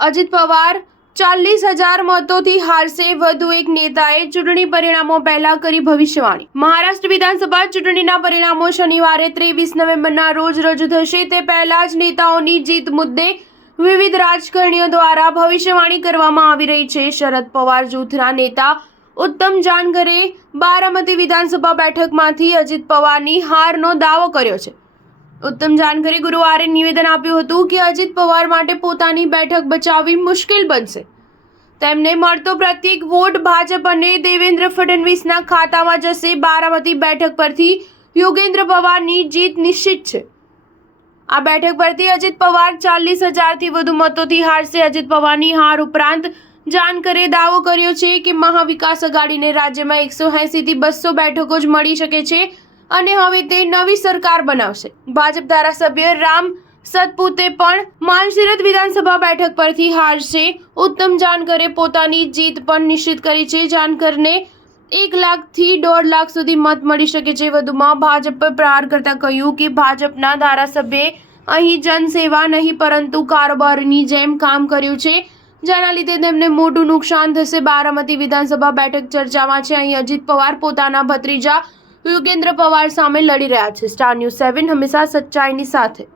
અજીત પવાર 40,000 મતોથી હારશે, વધુ એક નેતાએ ચૂંટણી પરિણામો પહેલા કરી ભવિષ્યવાણી। મહારાષ્ટ્ર વિધાનસભા ચૂંટણીના પરિણામો શનિવારે 23 નવેમ્બરના રોજ રજૂ થશે। તે પહેલા જ નેતાઓની જીત મુદ્દે વિવિધ રાજકારણીઓ દ્વારા ભવિષ્યવાણી કરવામાં આવી રહી છે। શરદ પવાર જૂથના નેતા ઉત્તમ જાનઘરે બારામતી વિધાનસભા બેઠકમાંથી અજીત પવારની હારનો દાવો કર્યો છે। ઉત્તમ જાનઘરે ગુરુવારે નિવેદન આપ્યું હતું કે અજીત પવાર માટે પોતાની બેઠક બચાવવી મુશ્કેલ બનશે। તેમને મળતો પ્રત્યેક વોટ ભાજપ અને દેવેન્દ્ર ફડણવીસના ખાતામાં જશે। બારામતી બેઠક પરથી યોગેન્દ્ર પવારની જીત નિશ્ચિત છે। આ બેઠક પરથી અજીત પવાર 40,000થી વધુ મતોથી હારશે। અજીત પવારની હાર ઉપરાંત જાનઘરે દાવો કર્યો છે કે મહાવિકાસ અઘાડીને રાજ્યમાં 180થી 200 બેઠકો જ મળી શકે છે અને હવે તે નવી સરકાર બનાવશે। ભાજપ ધારાસભ્ય રામ સતપુતે પણ માનસીરત વિધાનસભા બેઠક પરથી હારશે। ઉત્તમ જાનઘરે પોતાની જીત પણ નિશ્ચિત કરી છે। જાનઘરને 1 લાખથી 1.5 લાખ સુધી મત મળી શકે છે। વધુમાં ભાજપ પર પ્રહાર કરતા કહ્યું કે ભાજપના ધારાસભ્યે અહીં જનસેવા નહીં પરંતુ કારોબારની જેમ કામ કર્યું છે, જેના લીધે તેમને મોટું નુકસાન થશે। બારામતી વિધાનસભા બેઠક ચર્ચામાં છે। અહીં અજીત પવાર પોતાના ભત્રીજા યોગેન્દ્ર પવાર સામે લડી રહ્યા છે। સ્ટાર ન્યૂઝ 7 હંમેશા સચ્ચાઈની સાથે।